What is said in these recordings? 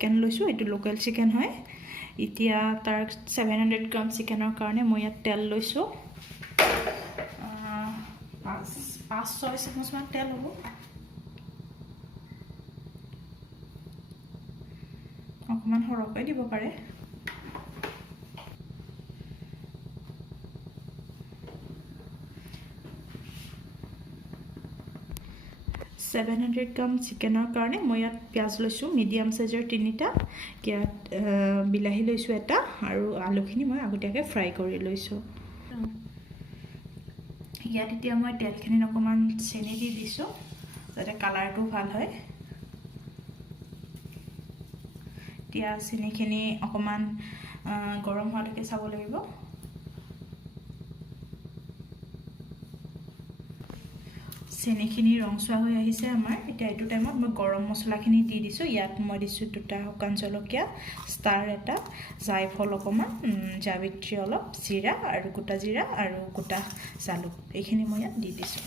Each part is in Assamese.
চিকেন লৈছোঁ, এইটো লোকেল চিকেন হয়। এতিয়া তাৰ 700 গ্ৰাম চিকেনৰ কাৰণে মই ইয়াত তেল লৈছোঁ 5-6 চামুচমান তেল হ'ব। অকণমান সৰহকৈ দিব পাৰে। 700 গ্ৰাম চিকেনৰ কাৰণে মই ইয়াত পিঁয়াজ লৈছোঁ মিডিয়াম সাইজৰ 3টা, ইয়াত বিলাহী লৈছোঁ এটা, আৰু আলুখিনি মই আগতীয়াকৈ ফ্ৰাই কৰি লৈছোঁ। ইয়াত এতিয়া মই তেলখিনিত অকণমান চেনি দি দিছোঁ যাতে কালাৰটো ভাল হয়। এতিয়া চেনিখিনি অকণমান গৰম হোৱালৈকে চাব লাগিব। চেনিখিনি ৰংচোৱা হৈ আহিছে আমাৰ। এতিয়া এইটো টাইমত মই গৰম মছলাখিনি দি দিছোঁ। ইয়াত মই দিছোঁ 2টা শুকান জলকীয়া, ষ্টাৰ এটা, জায়ফল অকণমান, জাবিত্ৰী অলপ, জিৰা আৰু গোটা জিৰা আৰু গোটা জালুক, এইখিনি মই ইয়াত দি দিছোঁ।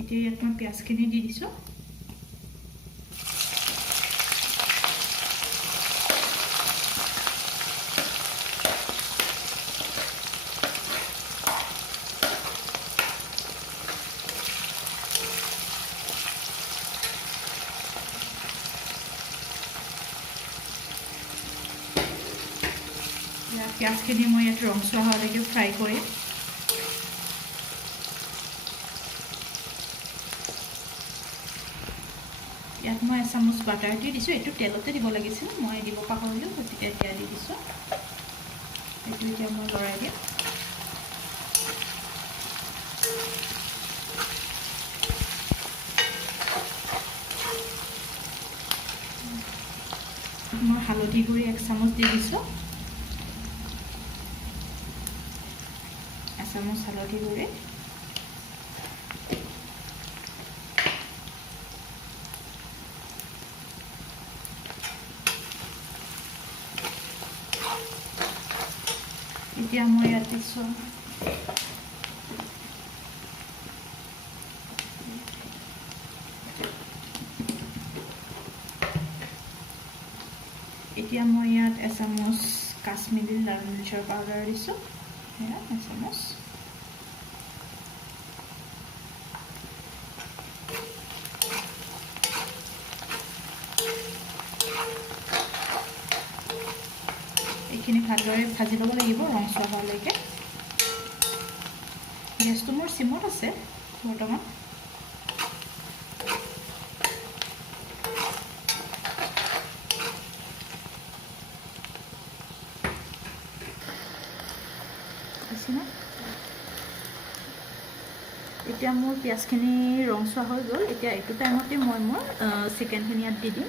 এতিয়া ইয়াত মই পিঁয়াজখিনি দি দিছোঁ। পিঁয়াজখিনি মই ইয়াত ৰংচোৱা হোৱালৈকে ফ্ৰাই কৰিম। ইয়াত মই এচামুচ বাটাৰ দি দিছোঁ। এইটো তেলতে দিব লাগিছিল, মই দিব পাহৰিলোঁ, গতিকে এতিয়া দি দিছোঁ। এইটো এতিয়া মই লৰাই দিম। মই হালধি গুড়ি 1 চামুচ দি দিছোঁ, এচামুচ হালধি গুড়ি, এতিয়া মই ইয়াত দিছোঁ এচামুচ কাশ্মীৰী লাল মিৰ্চৰ পাউডাৰ দিছোঁ, সেয়া এচামুচ। এইখিনি ভালদৰে ভাজি ল'ব লাগিব ৰংচোৱা হোৱালৈকে। গেছটো মোৰ চিমত আছে বৰ্তমান। এতিয়া মোৰ পিঁয়াজখিনি ৰংচোৱা হৈ গ'ল। এতিয়া এইটো টাইমতে মই মোৰ চিকেনখিনি ইয়াত দি দিম।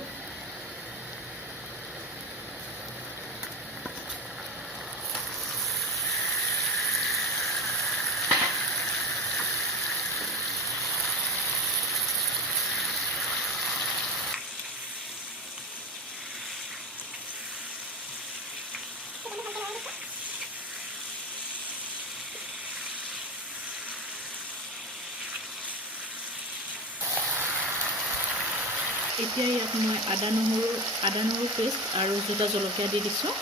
এতিয়া ইয়াত মই আদা নহৰু পেষ্ট আৰু 2টা জলকীয়া দি দিছোঁ।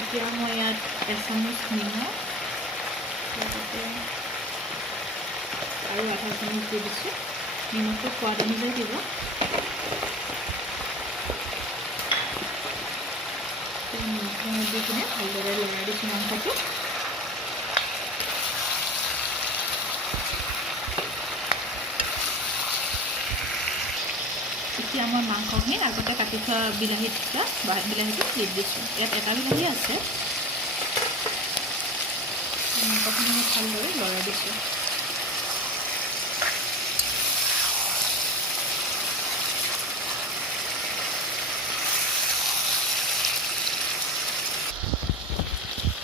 এতিয়া মই ইয়াত এচামুচ নিমখ আৰু আধা চামুচ দি দিছোঁ। নিমখটো সোৱাদ অনুযায়ী দিব। নিমখ দি কিনে ভালদৰে লৰাই দিছোঁ মাংসটো। এতিয়া মই মাংসখিনি আগতে কাটি থোৱা বিলাহীটো দি দিছোঁ। ইয়াত এটা বিলাহী আছে। মাংসখিনি মই ভালদৰে লৰাই দিছোঁ।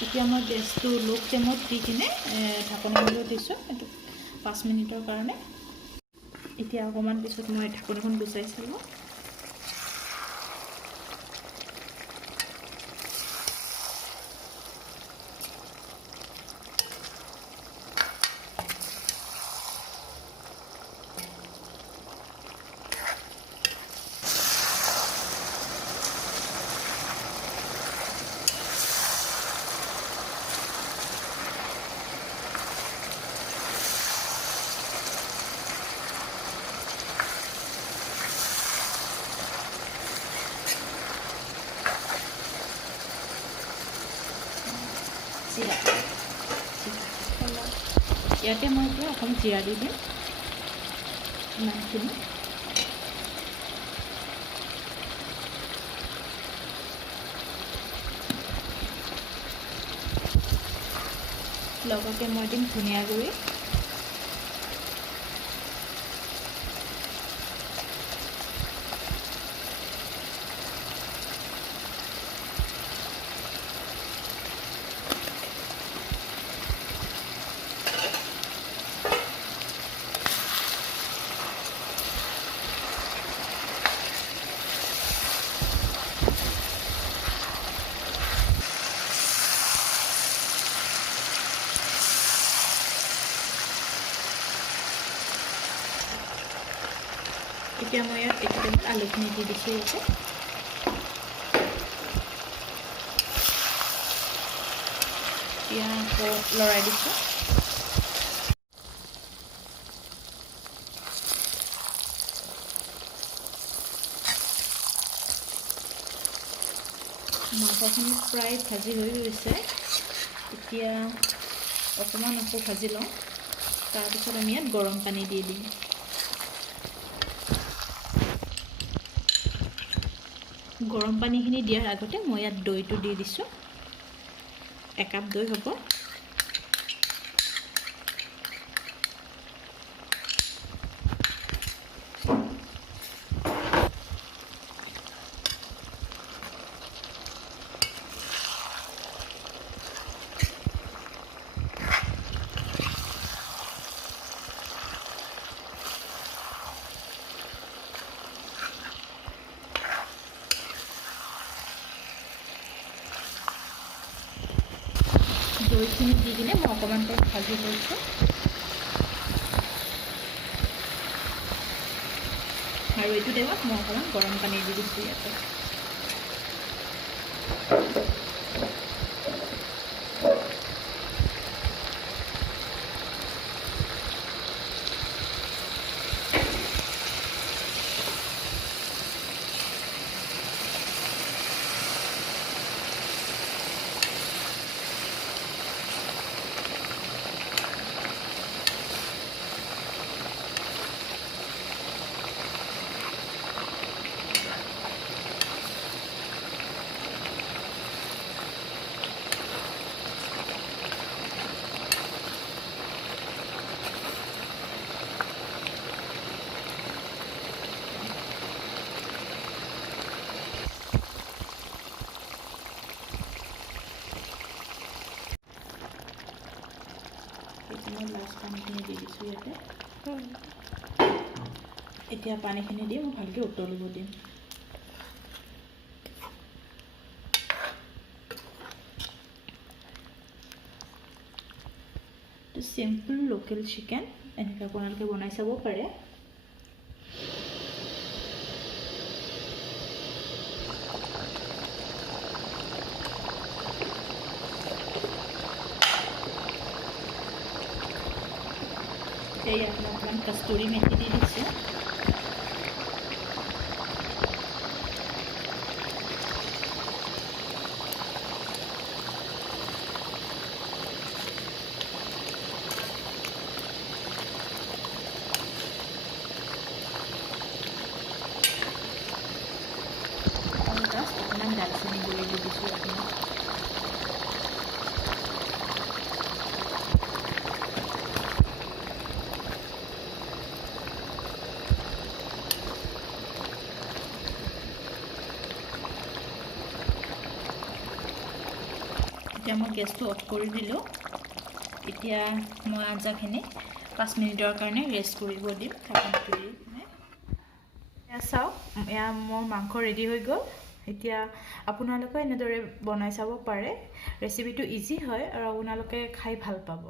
এতিয়া মই গেছটো লো ফ্লেমত দি কিনে ঢাকনি মাৰি দিছোঁ, এইটো 5 মিনিটৰ কাৰণে। এতিয়া অকণমান পিছত মই ঢাকনিখন গুচাই চালোঁ। ইয়াতে মই এতিয়া অকণ জিৰা দি দিম, ইমানখিনি। লগতে মই দিম ধনিয়া গুড়ি, এতিয়া মই ইয়াত এইটো টাইমত আলুখিনি দি দিছোঁ। ইয়াতে এতিয়া আকৌ লৰাই দিছোঁ। মাংসখিনি প্ৰায় ভাজি হৈ গৈছে। এতিয়া অকণমান আকৌ ভাজি লওঁ, তাৰপিছত আমি ইয়াত গৰম পানী দি দিম। গৰম পানীখিনি দিয়াৰ আগতে মই ইয়াত দৈটো দি দিছোঁ। 1 কাপ দৈ হ'ব। দৈখিনি দি কিনে মই অকণমান টাইম ভাজি লৈছোঁ। আৰু এইটো টাইমত মই অকণমান গৰম পানী দি দিছোঁ ইয়াতে। মই লাষ্ট পানীখিনি দি দিছোঁ ইয়াতে। এতিয়া পানীখিনি দি মই ভালকৈ উতলিব দিম। চিম্পল লোকেল চিকেন এনেকৈ আপোনালোকে বনাই চাব পাৰে। ইয়াত মই অকণমান কষ্টুৰি মেথি দি দিছোঁ। এতিয়া মই গেছটো অফ কৰি দিলোঁ এতিয়া মই আঞ্জাখিনি 5 মিনিটৰ কাৰণে ৰেষ্ট কৰিব দিম ঢাকনটো এয়া চাওক এয়া মোৰ মাংস ৰেডি হৈ গ'ল এতিয়া আপোনালোকে এনেদৰে বনাই চাব পাৰে ৰেচিপিটো ইজি হয় আৰু আপোনালোকে খাই ভাল পাব